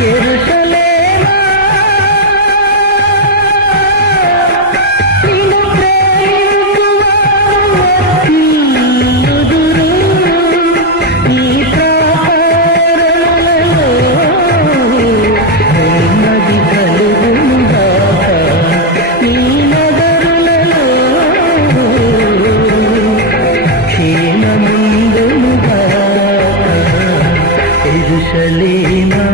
యెరూషలేమా నిన్ను ప్రేమించువారు ఎత్తియుదురు నీ ప్రాకారములలో నెమ్మది కలుగునుగాక నీ నగరులలో క్షేమముందునుగాక యెరూషలేమా